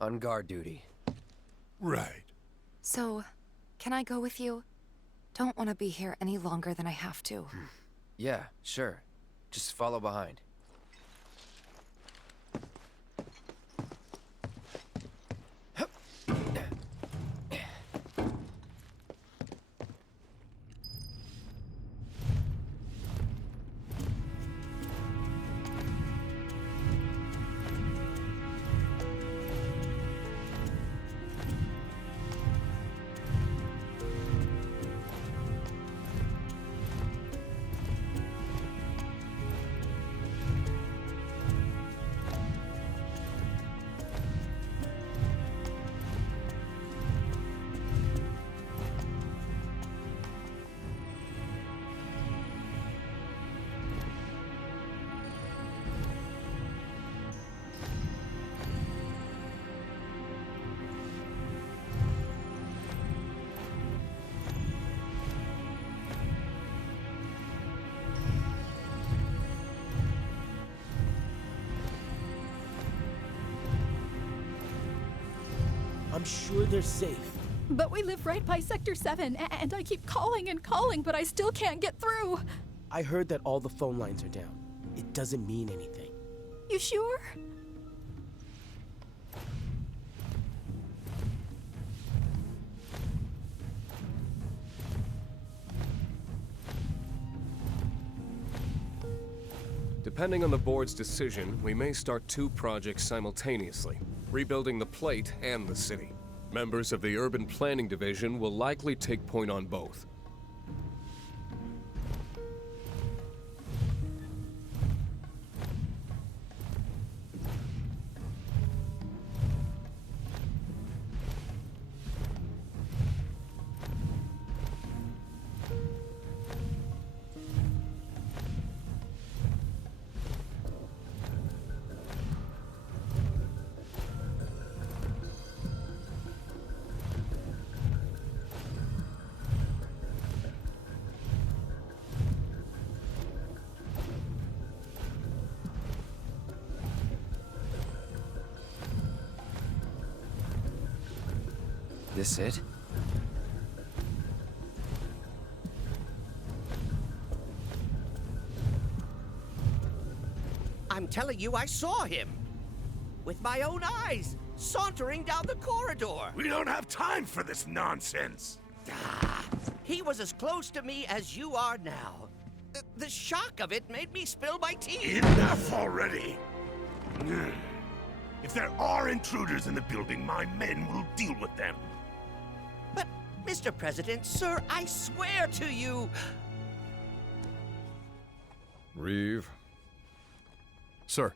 On guard duty. Right. So, can I go with you? Don't want to be here any longer than I have to. Yeah, sure. Just follow behind. I'm sure they're safe. But we live right by Sector 7, and I keep calling and calling, but I still can't get through. I heard that all the phone lines are down. It doesn't mean anything. You sure? Depending on the board's decision, we may start 2 projects simultaneously, rebuilding the plate and the city. Members of the Urban Planning Division will likely take point on both. This it? I'm telling you, I saw him. With my own eyes, sauntering down the corridor. We don't have time for this nonsense. He was as close to me as you are now. The shock of it made me spill my tea. Enough already. If there are intruders in the building, my men will deal with them. But, Mr. President, sir, I swear to you... Reeve. Sir,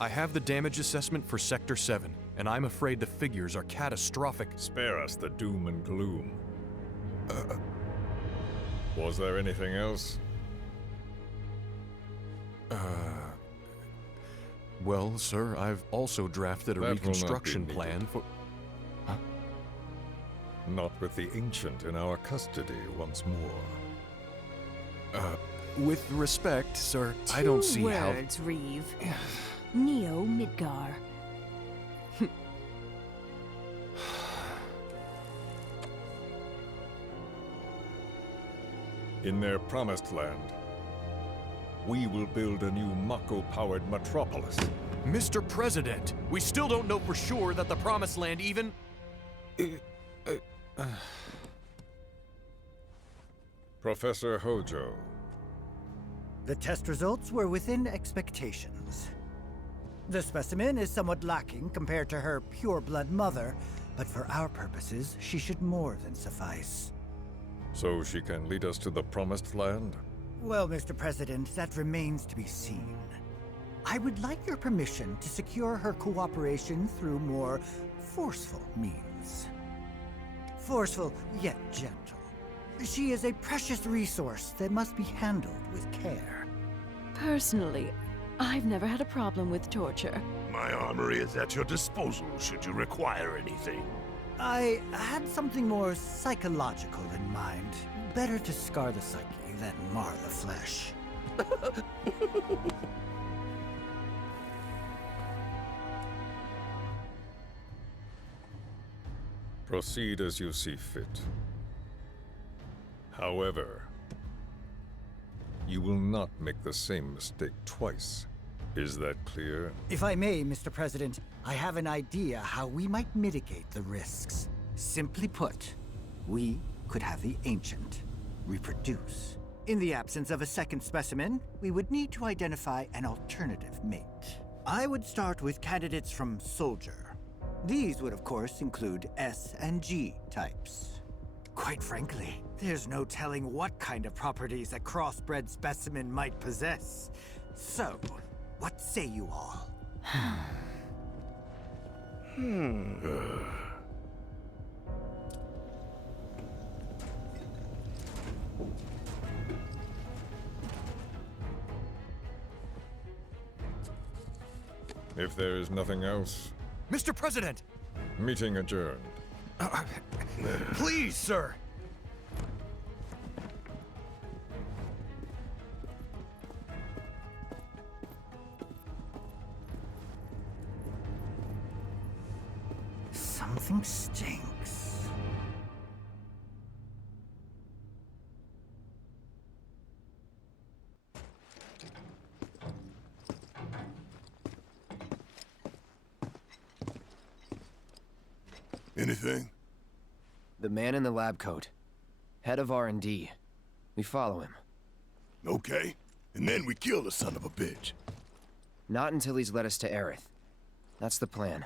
I have the damage assessment for Sector 7, and I'm afraid the figures are catastrophic. Spare us the doom and gloom. Was there anything else? Well, sir, I've also drafted a That will not be reconstruction needed. plan for... Huh? Not with the Ancient in our custody once more. With respect, sir, I don't see how... 2 words, Reeve. Neo Midgar. In their promised land, we will build a new Mako-powered metropolis. Mr. President, we still don't know for sure that the Promised Land even... Professor Hojo. The test results were within expectations. The specimen is somewhat lacking compared to her pure-blood mother, but for our purposes, she should more than suffice. So she can lead us to the Promised Land? Well, Mr. President, that remains to be seen. I would like your permission to secure her cooperation through more forceful means. Forceful, yet gentle. She is a precious resource that must be handled with care. Personally, I've never had a problem with torture. My armory is at your disposal should you require anything. I had something more psychological in mind. Better to scar the psyche than mar the flesh. Proceed as you see fit. However, you will not make the same mistake twice. Is that clear? If I may, Mr. President, I have an idea how we might mitigate the risks. Simply put, we could have the Ancient reproduce. In the absence of a second specimen, we would need to identify an alternative mate. I would start with candidates from Soldier. These would, of course, include S and G types. Quite frankly, there's no telling what kind of properties a crossbred specimen might possess. So, what say you all? If there is nothing else, Mr. President! meeting adjourned. Please, sir! Something stinks. Anything? The man in the lab coat. Head of R&D. We follow him. Okay. And then we kill the son of a bitch. Not until he's led us to Aerith. That's the plan.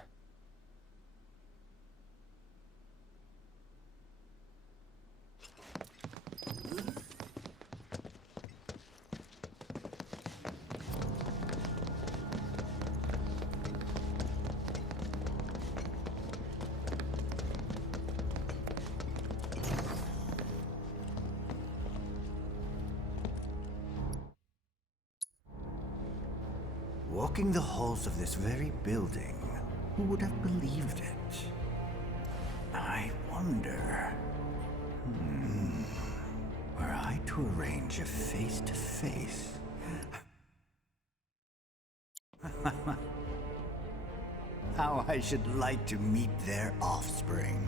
Walking the halls of this very building, who would have believed it? I wonder... Were I to arrange a face-to-face... How I should like to meet their offspring.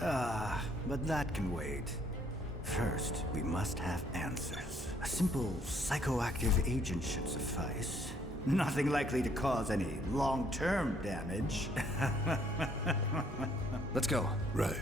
But that can wait. First, we must have answers. A simple psychoactive agent should suffice. Nothing likely to cause any long-term damage. Let's go. Right.